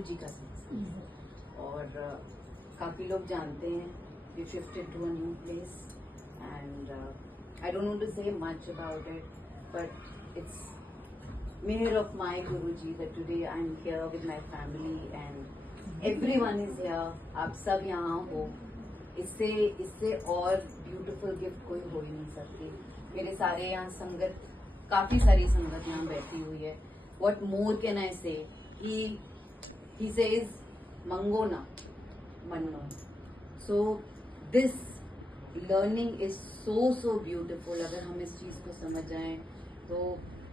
गुरुजी का संस्कार। और काफ़ी लोग जानते हैं we shifted to a new place and I don't want to say much about it, but it's meher of my Guruji that today I'm here with my family and everyone is here. आप सब यहाँ हो, इससे और beautiful gift कोई हो ही नहीं सकती। मेरे सारे यहाँ संगत, काफ़ी सारी संगत यहाँ बैठी हुई है। What more can I say? He says मंगो ना मन्नो। So this learning is so beautiful। अगर हम इस चीज़ को समझ जाएं तो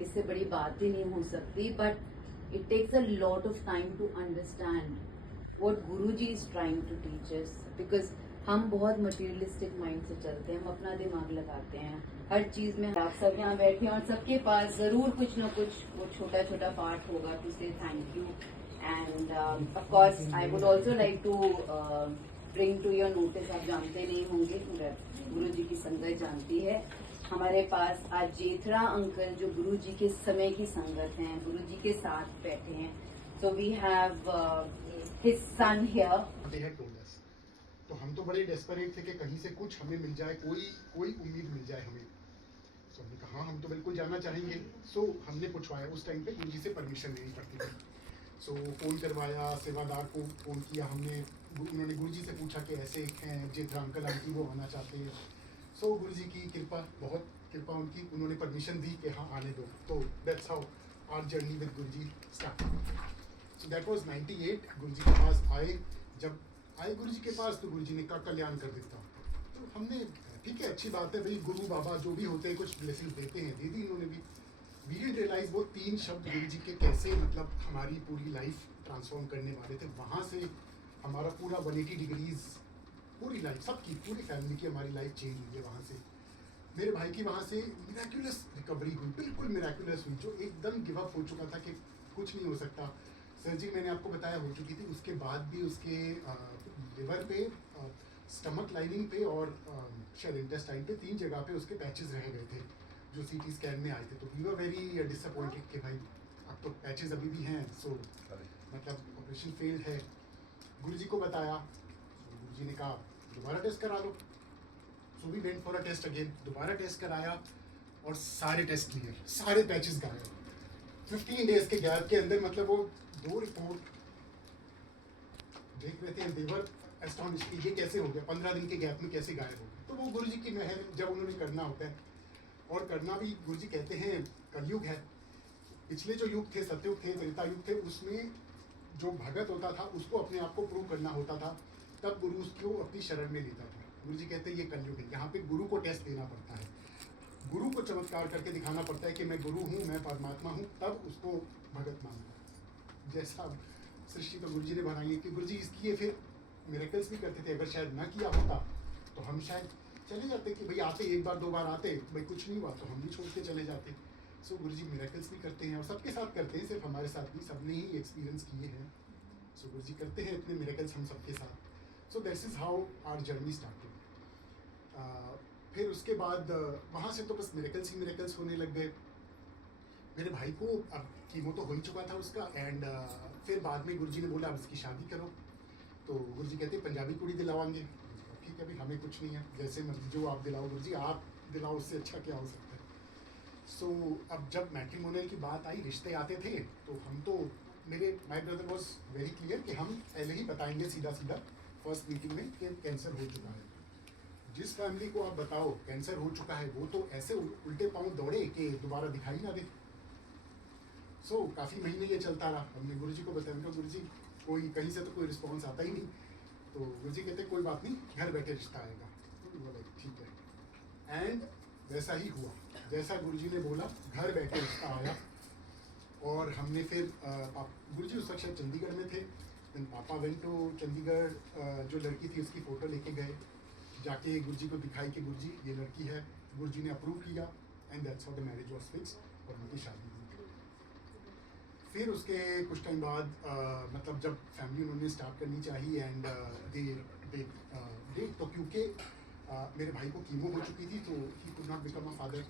इससे बड़ी बात ही नहीं हो सकती। But it takes a lot of time to understand what Guruji is trying to teach us, because हम बहुत मटेरियलिस्टिक माइंड से चलते हैं, हम अपना दिमाग लगाते हैं हर चीज़ में। आप सब यहाँ बैठे हैं और सबके पास ज़रूर कुछ ना कुछ वो छोटा छोटा पार्ट होगा to say thank you. And of course I would also like to bring to your notice, आप जानते नहीं होंगे, गुरुजी की संगत जानती है, हमारे पास आज जेठरा अंकल जो गुरुजी के समय की संगत हैं, गुरुजी के साथ बैठे हैं। So we have his son here. तो हम तो बड़े डेस्परेट थे कि कहीं से कुछ हमें मिल जाए, कोई उम्मीद मिल जाए हमें। तो हमने कहा हम तो बिल्कुल जाना चाहेंगे। सो हमने पूछवाया, उस टाइम पे गुरुजी से परमिशन लेनी पड़ती थी। सो फ़ोन करवाया, सेवादार को फ़ोन किया हमने, उन्होंने गुरुजी से पूछा कि ऐसे एक हैं जेठरा अंकल आंटी, वो आना चाहते हैं। सो गुरुजी की कृपा, बहुत कृपा उनकी, उन्होंने परमिशन दी कि हाँ आने दो। तो that's how our journey with Guruji started. So that was 98। Guruji के पास आए, जब आए गुरुजी के पास तो गुरुजी ने कहा कल्याण कर देता। तो हमने ठीक है, अच्छी बात है भाई, गुरु बाबा जो भी होते हैं कुछ ब्लेसिंग देते हैं, दे दी इन्होंने भी। वी डिडंट रियलाइज वो 3 शब्द गुरुजी के कैसे मतलब हमारी पूरी लाइफ ट्रांसफॉर्म करने वाले थे। वहाँ से हमारा पूरा 180 डिग्रीज, पूरी लाइफ, सबकी पूरी फैमिली की हमारी लाइफ चेंज हुई है वहाँ से। मेरे भाई की वहाँ से मिराक्युलस रिकवरी हुई, बिल्कुल मिराक्युलस हुई, जो एकदम गिव अप हो चुका था कि कुछ नहीं हो सकता। सर्जरी मैंने आपको बताया हो चुकी थी, उसके बाद भी उसके लिवर पे, स्टमक लाइनिंग पे और शायद इंटेस्टाइन पे 3 जगह पे उसके पैचेस रह गए थे जो सीटी स्कैन में आए थे। तो वी वर वेरी डिसअपॉइंटेड कि भाई अब तो पैचेस अभी भी हैं, सो मतलब ऑपरेशन फेल्ड है। गुरुजी को बताया, गुरुजी ने कहा दोबारा टेस्ट करा लो। So we went for a test again, दोबारा टेस्ट कराया और सारे टेस्ट क्लियर, सारे पैचेस गायब। 15 डेज के गैप के अंदर, मतलब वो 2 रिपोर्ट देख रहे थे, देवर एस्टॉनिश कि ये कैसे हो गया, 15 दिन के गैप में कैसे गायब हो गया। तो वो गुरुजी की मेहर, जब उन्होंने करना होता है, और करना भी गुरुजी कहते हैं कलयुग है। पिछले जो युग थे, सतयुग थे, त्रेता युग थे, उसमें जो भगत होता था उसको अपने आप को प्रूव करना होता था, तब गुरु उसको अपनी शरण में लेता था। गुरुजी कहते हैं ये कलयुग है, यहाँ पे गुरु को टेस्ट देना पड़ता है, गुरु को चमत्कार करके दिखाना पड़ता है कि मैं गुरु हूँ, मैं परमात्मा हूँ, तब उसको भगत मानता है। जैसा सृष्टि तो गुरुजी ने बनाई है कि गुरुजी इसलिए फिर मिरेकल्स भी करते थे। अगर शायद ना किया होता तो हम शायद चले जाते कि भाई आते, 1 बार 2 बार आते, भाई कुछ नहीं हुआ तो हम भी छोड़ के चले जाते। सो गुरुजी मिरेकल्स भी करते हैं और सबके साथ करते हैं, सिर्फ हमारे साथ नहीं, सबने ही एक्सपीरियंस किए हैं। सो गुरुजी करते हैं इतने मिरेकल्स हम सबके साथ। So this is how our journey started. फिर उसके बाद वहाँ से तो बस मिरेकल्स ही मिरेकल्स होने लग गए। मेरे भाई को अब कीमो तो हो ही चुका था उसका, एंड फिर बाद में गुरुजी ने बोला अब इसकी शादी करो। तो गुरुजी कहते पंजाबी कुड़ी दिलावांगे। ठीक है भाई, हमें कुछ नहीं है, जैसे मर्जी जो आप दिलाओ गुरुजी, आप दिलाओ, उससे अच्छा क्या हो सकता है। सो अब जब मैट्रिमोनियल की बात आई, रिश्ते आते थे, तो हम तो my brother was very clear कि हम पहले ही बताएंगे सीधा सीधा फर्स्ट मीटिंग में कि कैंसर हो चुका है। जिस फैमिली को आप बताओ कैंसर हो चुका है, वो तो ऐसे उल्टे पाँव दौड़े कि दोबारा दिखाई ना दे। सो काफ़ी महीने ये चलता रहा। हमने गुरुजी को बताया, उनका गुरुजी कोई कहीं से तो कोई रिस्पॉन्स आता ही नहीं। तो गुरुजी कहते कोई बात नहीं, घर बैठे रिश्ता आएगा। तो बोला ठीक है, एंड वैसा ही हुआ जैसा गुरुजी ने बोला, घर बैठे रिश्ता आया। और हमने फिर गुरुजी उस वक्त शायद चंडीगढ़ में थे, देन पापा वेंट टू चंडीगढ़, जो लड़की थी उसकी फ़ोटो लेके गए, जाके गुरुजी को दिखाई कि गुरुजी ये लड़की है। गुरुजी ने अप्रूव किया and that's how the marriage was fix, और उनकी शादी हुई। फिर उसके कुछ टाइम बाद मतलब जब फैमिली उन्होंने स्टार्ट करनी चाहिए एंड डेट, तो क्योंकि मेरे भाई को कीमो हो चुकी थी तो he could not become a father,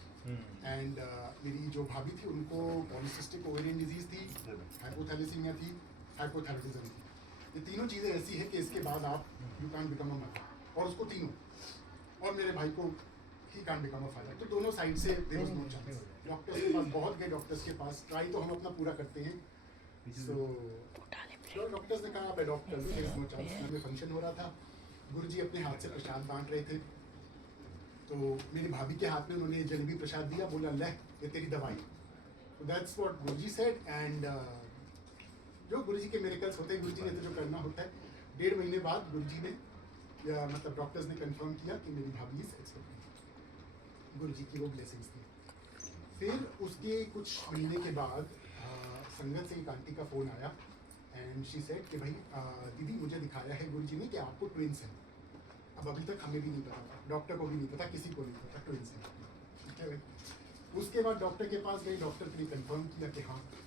and मेरी जो भाभी थी उनको पॉलीसिस्टिक ओवेरियन डिजीज़ थी, हाइपोथैलेसीमिया थी, हाइपोथायराइडिज्म थी। ये तीनों चीज़ें ऐसी है कि इसके बाद आप you can become a mother, और उसको तीनों, और मेरे भाई को ही कैन बिकम अ फादर। तो दोनों साइड से there was no chance. Doctors के पास बहुत गए, डॉक्टर्स के पास ट्राई तो हम अपना पूरा करते हैं। सो डॉक्टर्स ने कहा आप अडॉप्ट कर लो, देयर इज नो चांस। घर में फंक्शन हो रहा था, गुरुजी अपने हाथ से प्रसाद बांट रहे थे, तो मेरी भाभी के हाथ में उन्होंने जलेबी प्रसाद दिया, बोला ले ये तेरी दवाई। तो that's what Guruji said. And जो गुरुजी के मिरेकल्स होते हैं, गुरुजी ने तो जो करना होता है, 1.5 महीने बाद गुरुजी ने, या मतलब डॉक्टर्स ने कंफर्म किया कि मेरी भाभी इज एक्सपेक्टेंट। गुरुजी की वो ब्लेसिंग्स थी। फिर उसके कुछ महीने के बाद संगत से एक आंटी का फ़ोन आया, एंड शी सेड कि भाई दीदी मुझे दिखाया है गुरुजी ने कि आपको ट्विंस हैं। अब अभी तक हमें भी नहीं पता था, डॉक्टर को भी नहीं पता, किसी को नहीं पता ट्विंस हैं। ठीक है भाई। उसके बाद डॉक्टर के पास गए, डॉक्टर ने कंफर्म किया कि हाँ